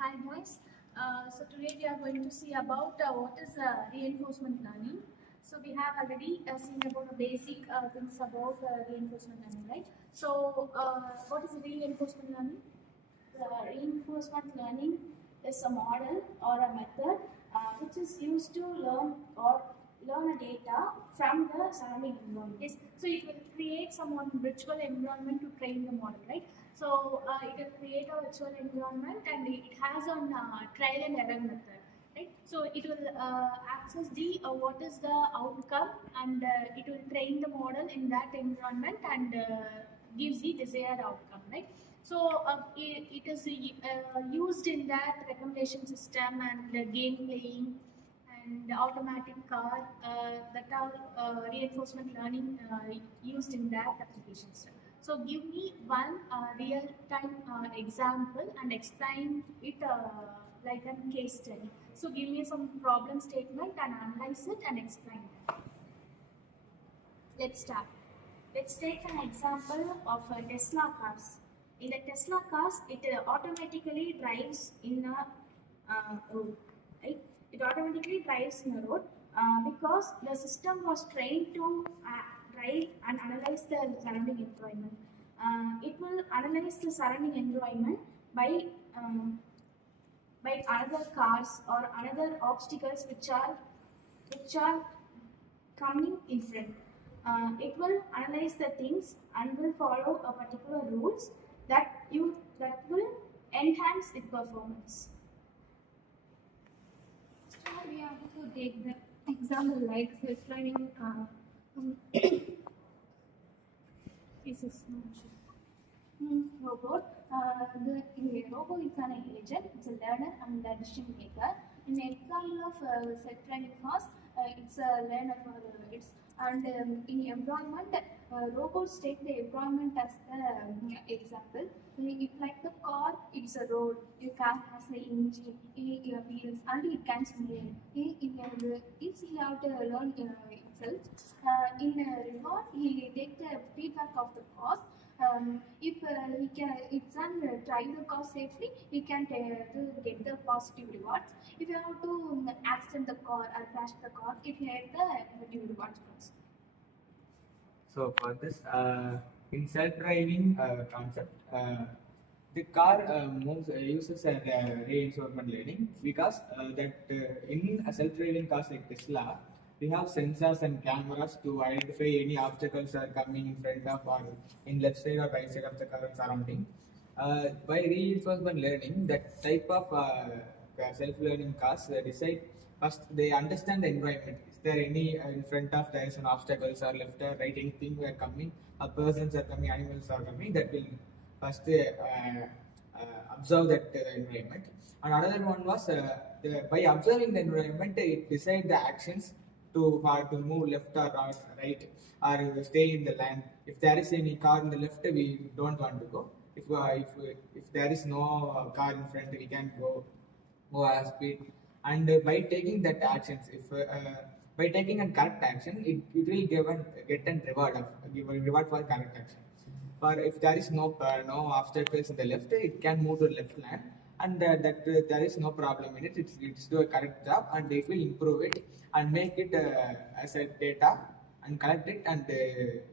Hi guys. So today we are going to see about what is reinforcement learning. So we have already seen about the basic things about reinforcement learning, right? So what is reinforcement learning? The reinforcement learning is a model or a method which is used to learn a data from the surrounding environment. Yes. So it will create some one virtual environment to train the model, right? So it will create a virtual environment and it has a trial and error method, right? So it will access the what is the outcome and it will train the model in that environment and gives the desired outcome, right? So it is used in that recommendation system and game playing and automatic car that are reinforcement learning used in that applications. So give me one real-time example and explain it like a case study. So give me some problem statement and analyze it and explain it. Let's start. Let's take an example of Tesla cars. In the Tesla cars, it automatically drives in a road, right? It automatically drives in a road because the system was trained to drive and analyze the surrounding environment. It will analyze the surrounding environment um, by another cars or another obstacles which are coming in front. It will analyze the things and will follow a particular rules that will enhance its performance. So we have to take the example like self-learning is a Robot. The robot is an agent, it's a learner and a decision maker. In the example of self-driving cars, it's a learner for it's and in environment, robots take the environment as the example. If like the car, it's a road. The car has the engine, wheels, and it can swim. If he have to learn itself, in reward, he take the feedback of the cars. If he can, it's drive the car safely, he can get the positive rewards. If you have to accident the car or crash the car, it get the negative rewards first. So for this, in self-driving concept, the car uses a reinforcement learning because in a self-driving cars like Tesla, we have sensors and cameras to identify any obstacles are coming in front of or in left side or right side of the car surrounding. By reinforcement learning, that type of self-learning cars decide first they understand the environment. Is there any in front of there is an obstacles or left or right anything were coming, persons are coming, animals are coming, that will first observe that environment. And another one was by observing the environment, it decide the actions to move left or right or stay in the lane. If there is any car in the left, we don't want to go. If there is no car in front, we can go as speed. And by taking that actions, if by taking a correct action, it will get a reward for correct action. For if there is no obstacles in the left, it can move to left lane, and there is no problem in it. It's do a correct job, and it will improve it and make it as a data and collect it and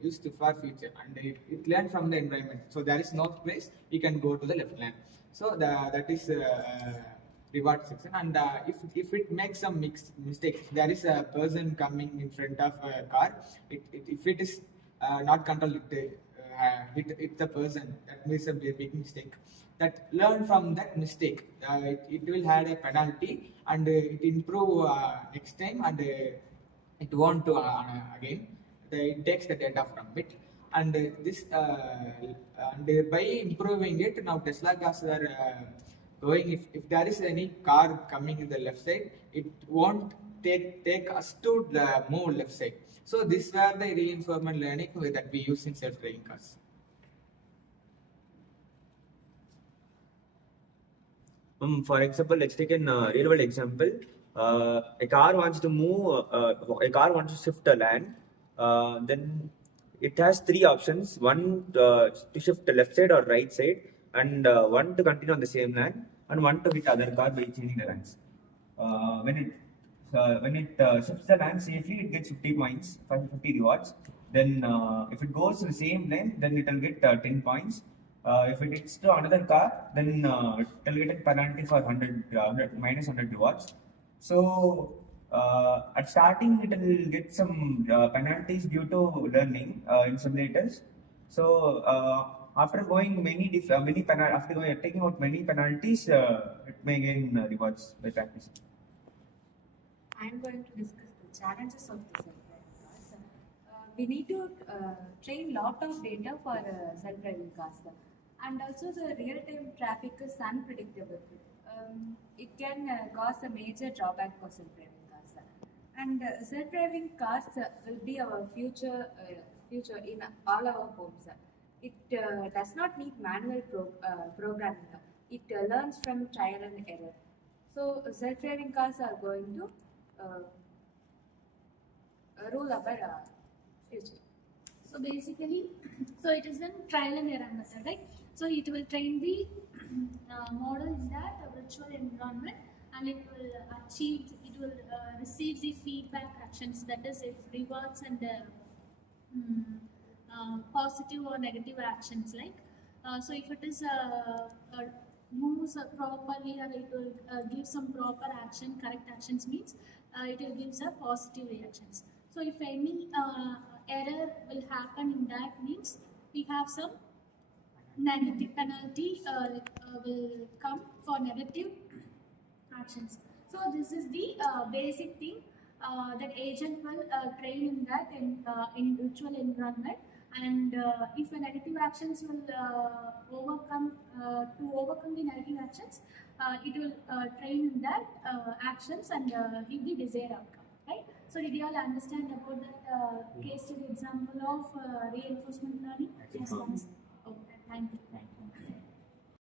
use it for future. And it learn from the environment. So there is no place you can go to the left lane. So that is. Reward section, and if it makes some mistake, there is a person coming in front of a car, if it is not controlled, hit the person, that means a big mistake. That learn from that mistake, it will have a penalty and it improve next time, and it won't again. It takes the data from it, and and by improving it, now Tesla cars are going. If there is any car coming in the left side, it won't take us to the move left side. So these were the reinforcement learning that we use in self-driving cars. For example, let's take a real world example. A car wants to move, a car wants to shift a lane. Then it has three options: one to shift the left side or right side, and one to continue on the same lane, and one to hit other car by changing the lanes. When it shifts the lane safely, it gets 50 points, 50 rewards. Then if it goes to the same lane, then it will get 10 points. If it hits to another car, then it will get a penalty for 100 rewards. So at starting, it will get some penalties due to learning in simulators. So after going taking out many penalties, it may gain rewards by practicing. I am going to discuss the challenges of the self-driving cars. We need to train lot of data for self-driving cars, and also the real-time traffic is unpredictable. It can cause a major drawback for self-driving cars. And self-driving cars will be our future in all our homes. It does not need manual programming. It learns from trial and error. So self-driving cars are going to rule our future. So basically, so it is a trial and error method, right? So it will train the model in that virtual environment, and it will receive the feedback actions, that is, it rewards and positive or negative actions, like so if it is moves properly, or it will give some proper action, correct actions means it will give a positive reactions. So if any error will happen in that means we have some negative penalty will come for negative actions. So this is the basic thing that agent will train in that in virtual environment, and if the negative actions will overcome the negative actions, it will train in that actions and give the desired outcome, right? So did you all understand about that case study example of reinforcement learning? Yes, once.